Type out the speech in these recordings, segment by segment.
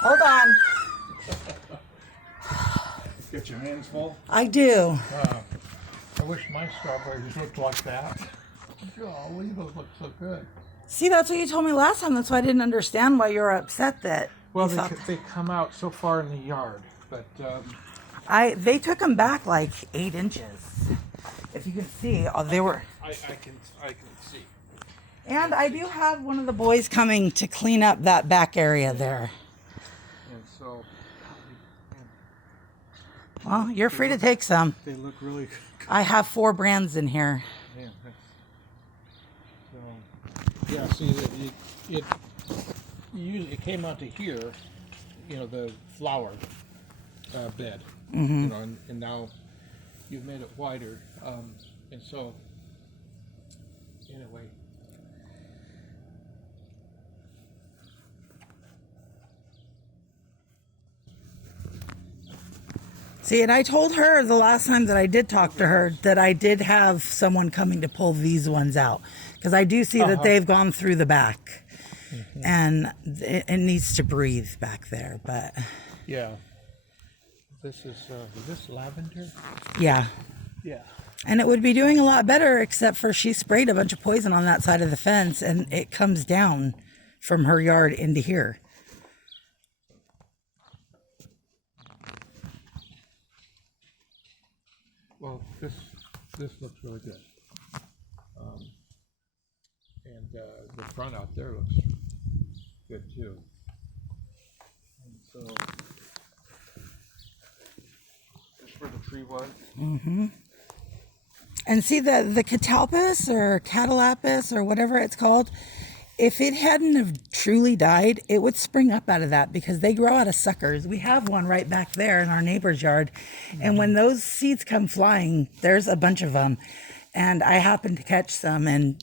Hold on. Get your hands full? I do. I wish my strawberries looked like that. Golly, those look so good. See, that's what you told me last time. That's why I didn't understand why you were upset that. Well, you thought they come out so far in the yard, but they took them back like 8 inches. If you can see, they were. I can see. And I do have one of the boys coming to clean up that back area there. And so, Well, you're free to take some. they look really good. I have 4 brands in here. Yeah. So, yeah. See, it came out to here, the flower bed, and now you've made it wider, and so anyway. See, and I told her the last time that I did talk to her that I did have someone coming to pull these ones out. Because I do see that they've gone through the back. And it needs to breathe back there, but... Yeah. Is this lavender? Yeah. Yeah. And it would be doing a lot better, except for she sprayed a bunch of poison on that side of the fence, and it comes down from her yard into here. Well, this looks really good, and the front out there looks good too. And so this is where the tree was. And see the catalpis or catalapis or whatever it's called, if it hadn't have truly died, it would spring up out of that because they grow out of suckers. We have one right back there in our neighbor's yard. And when those seeds come flying, there's a bunch of them. And I happened to catch some and,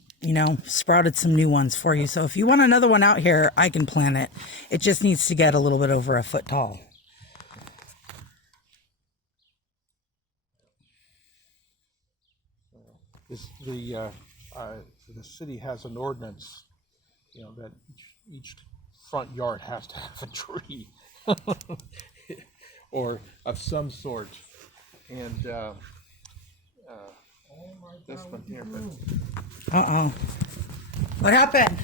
sprouted some new ones for you. So if you want another one out here, I can plant it. It just needs to get a little bit over a foot tall. The city has an ordinance, that each front yard has to have a tree or of some sort. And this one here. Uh-oh. What happened?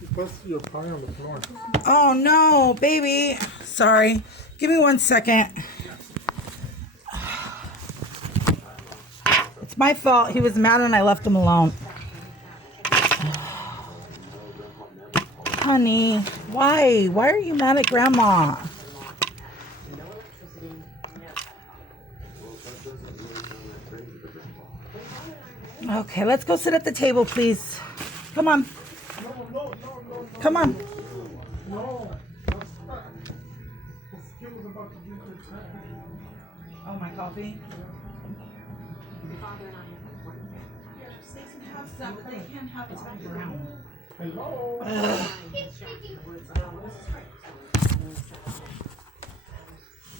You put your pie on the floor. Oh, no, baby. Sorry. Give me 1 second. It's my fault. He was mad and I left him alone. Honey, why? Why are you mad at Grandma? Okay, let's go sit at the table, please. Come on. Come on. Oh, my coffee. They can have stuff, but they can't have it on the ground. Hello.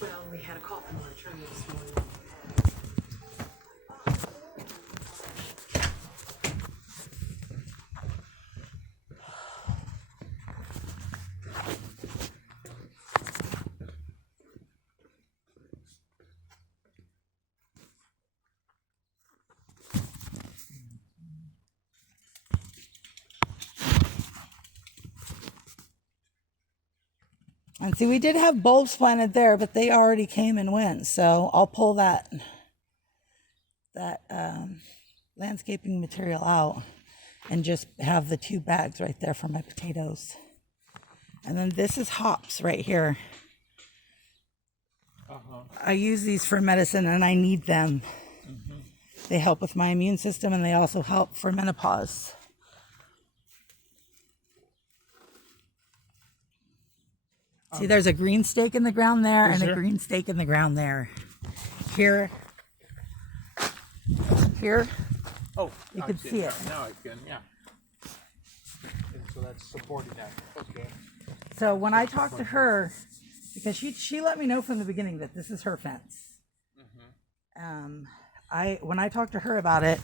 Well, we had a call from our attorney this morning. And see, we did have bulbs planted there, but they already came and went. So I'll pull that landscaping material out and just have the 2 bags right there for my potatoes. And then this is hops right here. I use these for medicine and I need them. They help with my immune system and they also help for menopause. See, there's a green stake in the ground there and a green stake in the ground there. Here. Oh, you can see it. Now I can, yeah. And so that's supporting that. Okay. So when I talked to her, because she let me know from the beginning that this is her fence. When I talked to her about it,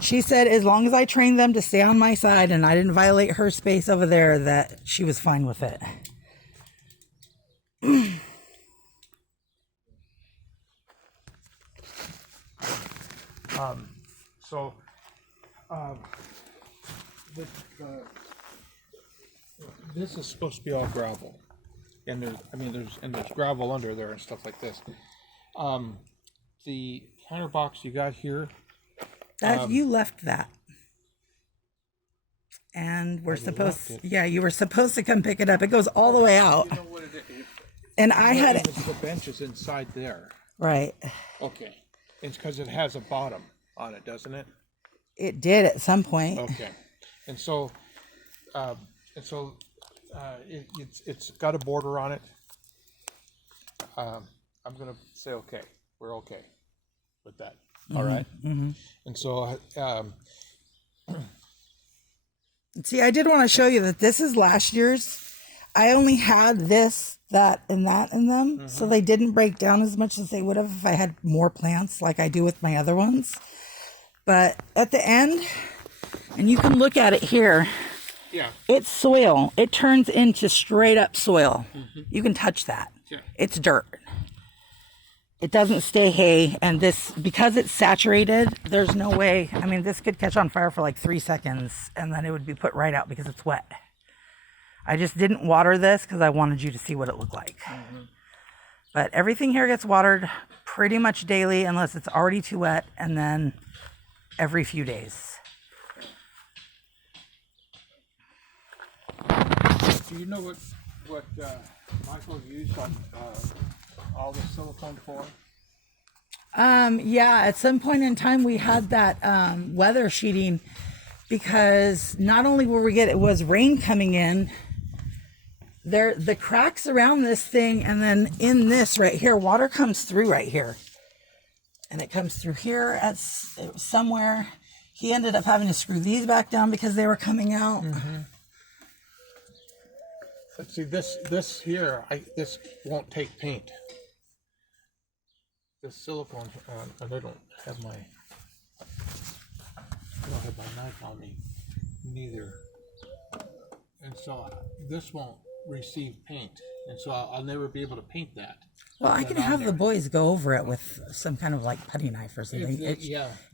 she said as long as I trained them to stay on my side and I didn't violate her space over there, that she was fine with it. So, the, the, this is supposed to be all gravel, and there's gravel under there and stuff like this. The planter box you got here, That you left that. And we're supposed, yeah, you were supposed to come pick it up. It goes all the way out. you know what it is? And I had it. The bench is inside there. Right. Okay. It's because it has a bottom on it, doesn't it? It did at some point. Okay. And so, it's got a border on it. I'm gonna say okay. We're okay with that. All right. Mm-hmm. And so, See, I did want to show you that this is last year's. I only had this, that, and that in them. So they didn't break down as much as they would have if I had more plants like I do with my other ones. But at the end, and you can look at it here, yeah. it's soil. It turns into straight up soil. You can touch that. Yeah. It's dirt. It doesn't stay hay, and this, because it's saturated, there's no way. I mean, this could catch on fire for like 3 seconds, and then it would be put right out because it's wet. I just didn't water this because I wanted you to see what it looked like. But everything here gets watered pretty much daily unless it's already too wet, and then every few days. Do you know what Michael used on all the silicone for? Yeah, at some point in time we had that weather sheeting because not only were we it was rain coming in, the cracks around this thing, and then in this right here, water comes through right here. And it comes through here at somewhere. He ended up having to screw these back down because they were coming out. Let's see, this here, this won't take paint. This silicone, and I don't have my knife on me, neither. And so this won't receive paint, and so I'll never be able to paint that. Well, I can have the boys go over it with some kind of like putty knife or something.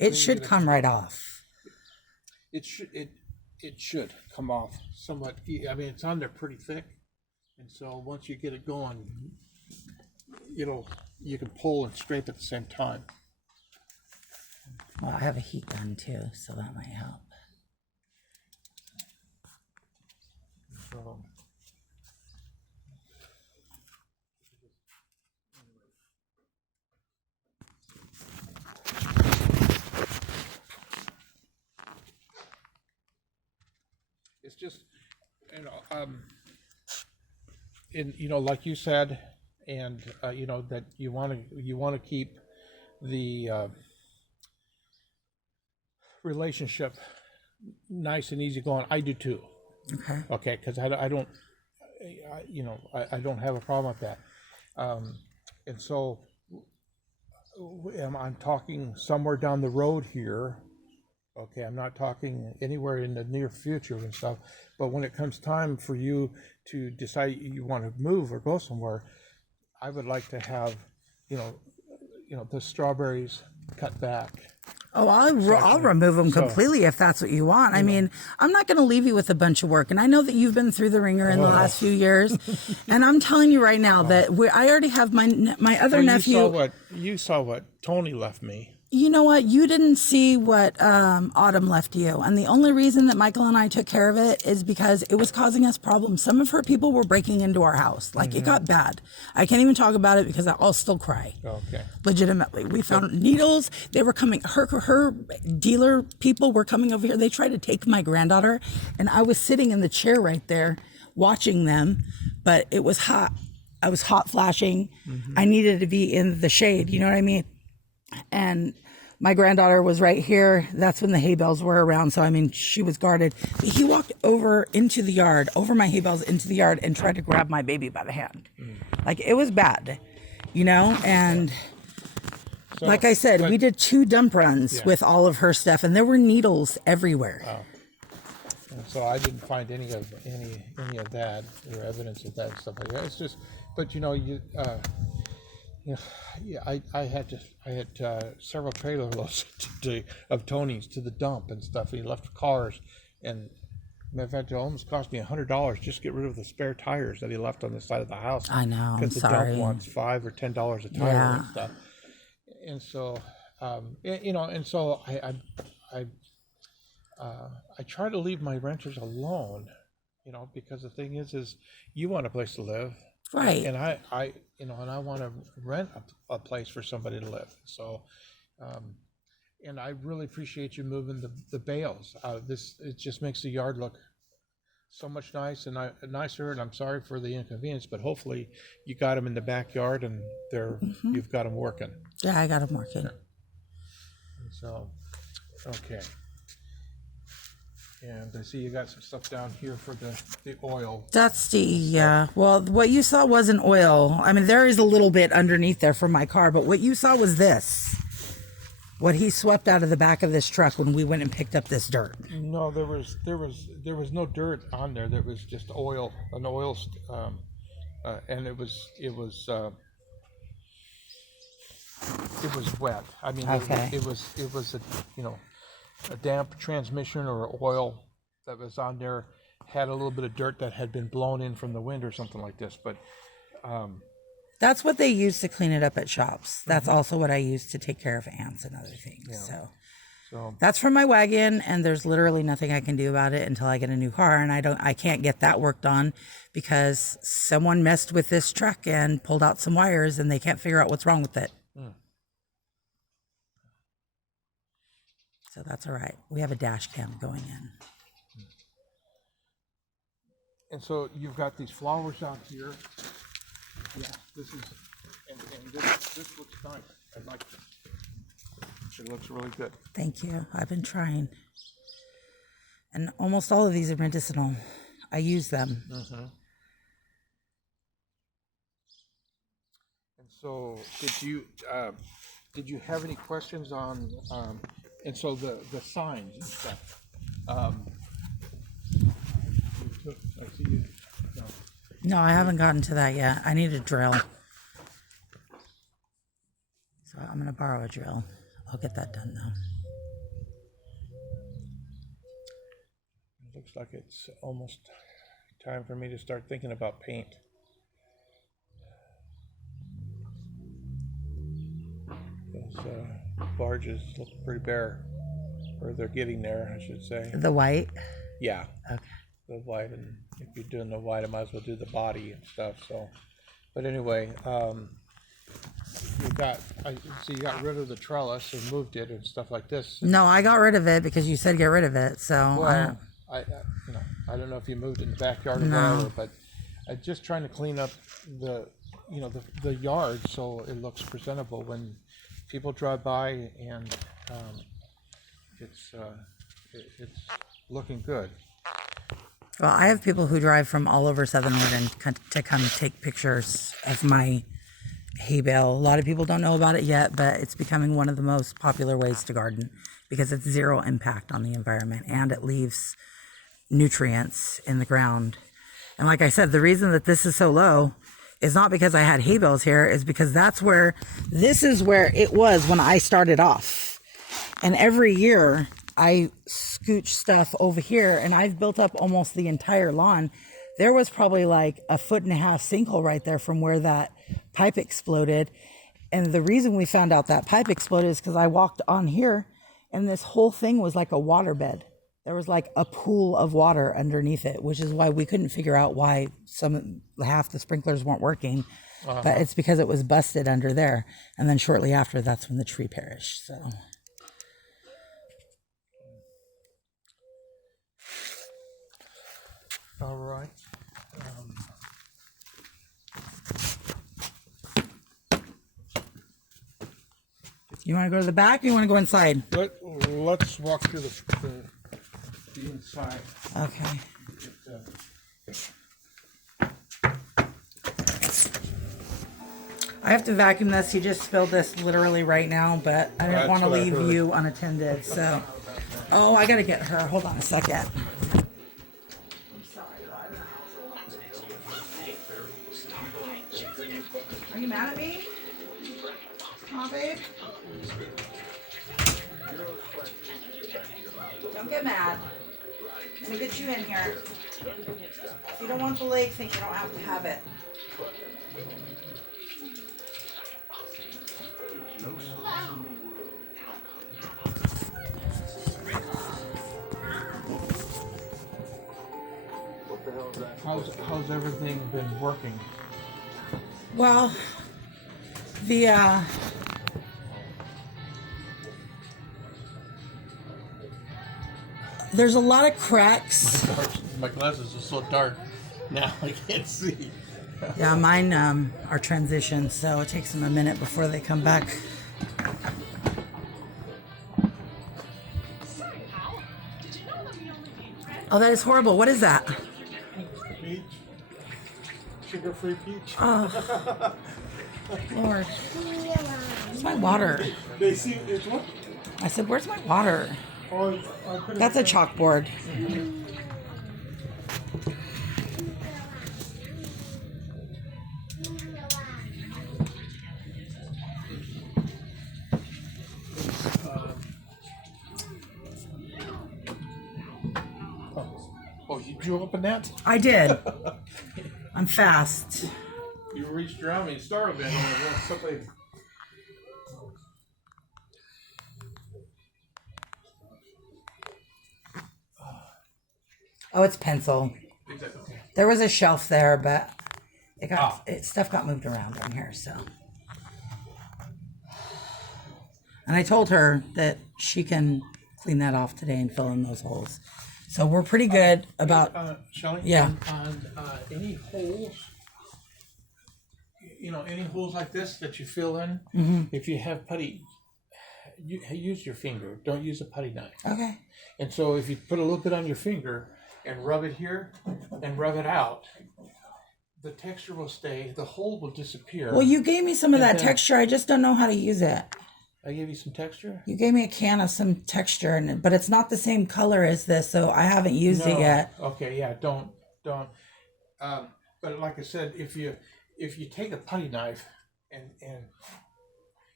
It should come right off. It should come off somewhat. I mean, it's on there pretty thick, and so once you get it going, you can pull and scrape at the same time. Well, I have a heat gun too, so that might help. So, it's just, like you said, and that you want to keep the relationship nice and easy going. I do too. Okay, because I don't have a problem with that. And so I'm talking somewhere down the road here. Okay, I'm not talking anywhere in the near future and stuff. But when it comes time for you to decide you want to move or go somewhere, I would like to have, the strawberries cut back. Oh, I'll remove them completely if that's what you want. I mean, I'm not going to leave you with a bunch of work. And I know that you've been through the ringer in the last few years. And I'm telling you right now that I already have my other nephew. You saw what Tony left me. You know what? You didn't see what Autumn left you. And the only reason that Michael and I took care of it is because it was causing us problems. Some of her people were breaking into our house. Like, it got bad. I can't even talk about it because I'll still cry. Okay. Legitimately. We found needles. They were coming. Her dealer people were coming over here. They tried to take my granddaughter. And I was sitting in the chair right there watching them. But it was hot. I was hot flashing. I needed to be in the shade. You know what I mean? And my granddaughter was right here. That's when the hay bales were around. So, I mean, she was guarded. But he walked over into the yard, over my hay bales into the yard, and tried to grab my baby by the hand. Like, it was bad, and so, like I said, we did 2 dump runs with all of her stuff, and there were needles everywhere. And so I didn't find any of that or evidence of that and stuff like that. It's just, but Yeah, I had several trailer loads of Tony's to the dump and stuff. He left cars, and matter of fact, it almost cost me $100 just to get rid of the spare tires that he left on the side of the house. I know, I'm Because the dump sorry. wants $5 or $10 a tire Yeah. and stuff. And so, you know, and so I I try to leave my renters alone, you know, because the thing is you want a place to live, Right. and I you know, and I want to rent a place for somebody to live. So, and I really appreciate you moving the bales. It just makes the yard look so much nicer, and I'm sorry for the inconvenience, but hopefully you got them in the backyard and you've got them working. Yeah, I got them working. So, okay. And I see you got some stuff down here for the oil. That's yeah. Well, what you saw wasn't oil. I mean, there is a little bit underneath there from my car, but what you saw was this. What he swept out of the back of this truck when we went and picked up this dirt. No, there was no dirt on there. There was just oil, and it was wet. I mean, Okay. it was a, you know, a damp transmission or oil that was on there, had a little bit of dirt that had been blown in from the wind or something like this. But That's what they use to clean it up at shops. That's also what I use to take care of ants and other things. Yeah. So that's from my wagon, and there's literally nothing I can do about it until I get a new car, and I can't get that worked on because someone messed with this truck and pulled out some wires, and they can't figure out what's wrong with it. So that's all right. We have a dash cam going in. and so you've got these flowers out here. Yeah, this is and this looks nice. I like this. It looks really good. Thank you. I've been trying. And almost all of these are medicinal. I use them. Mm-hmm. And so, did you have any questions on? And so the signs and stuff. I see you. No. No, I haven't gotten to that yet. I need a drill. So I'm going to borrow a drill. I'll get that done though. It looks like it's almost time for me to start thinking about paint. Those barges look pretty bare, or they're getting there, I should say. The white? Yeah. Okay. The white, and if you're doing the white, I might as well do the body and stuff. So, but anyway, you got rid of the trellis and moved it and stuff like this. No, I got rid of it because you said get rid of it. So Well, I don't know if you moved it in the backyard or whatever, but I'm just trying to clean up the yard so it looks presentable when people drive by, and it's looking good. well, I have people who drive from all over Southern Oregon to come take pictures of my hay bale. A lot of people don't know about it yet, but it's becoming one of the most popular ways to garden because it's zero impact on the environment and it leaves nutrients in the ground. And like I said, the reason that this is so low is not because I had hay bales here, is because this is where it was when I started off. And every year I scooch stuff over here, and I've built up almost the entire lawn. There was probably like 1.5 foot sinkhole right there from where that pipe exploded. And the reason we found out that pipe exploded is because I walked on here and this whole thing was like a waterbed. There was like a pool of water underneath it, which is why we couldn't figure out why half the sprinklers weren't working. But it's because it was busted under there. And then shortly after, that's when the tree perished. So. All right. You want to go to the back or you want to go inside? Let's walk through the inside. Okay. I have to vacuum this. You just spilled this literally right now, but I didn't want to leave you unattended. So, oh, I got to get her. Hold on a second. Are you mad at me? Come on, babe. Don't get mad. Let me get you in here. If you don't want the leg thing, you don't have to have it. How's everything been working? Well, the there's a lot of cracks. My glasses are so dark now I can't see. Yeah, mine are transitioned, so it takes them a minute before they come back. Oh, that is horrible. What is that? Peach. Sugar-free peach. Oh, Lord. Where's my water? They see it's what? I said, where's my water? Oh, That's a chalkboard. Oh, you drew up a net? I did. I'm fast. You reached around me and startled me. Somebody. Oh, it's pencil. Okay. There was a shelf there, but stuff got moved around in here, so. And I told her that she can clean that off today and fill in those holes. So we're pretty good about. Shelley? Yeah. On any holes, any holes like this that you fill in, if you have putty, you use your finger. Don't use a putty knife. Okay. And so if you put a little bit on your finger and rub it here and rub it out, the texture will stay. The hole will disappear. Well, you gave me some of that then- texture. I just don't know how to use it. I gave you some texture. You gave me a can of some texture, but it's not the same color as this, so I haven't used it yet. Okay, yeah, don't. But like I said, if you take a putty knife and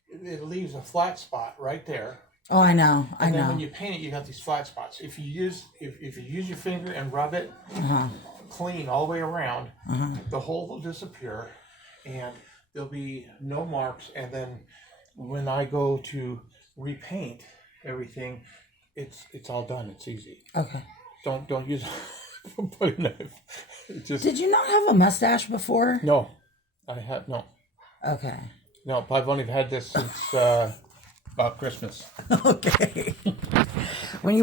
it leaves a flat spot right there. Oh, I know. And then when you paint it, you got these flat spots. If you use your finger and rub it clean all the way around, the hole will disappear, and there'll be no marks. And then when I go to repaint everything, it's all done. It's easy. Okay. Don't use a putty knife. Did you not have a mustache before? No, I have no. Okay. No, I've only had this since about Christmas. Okay. When you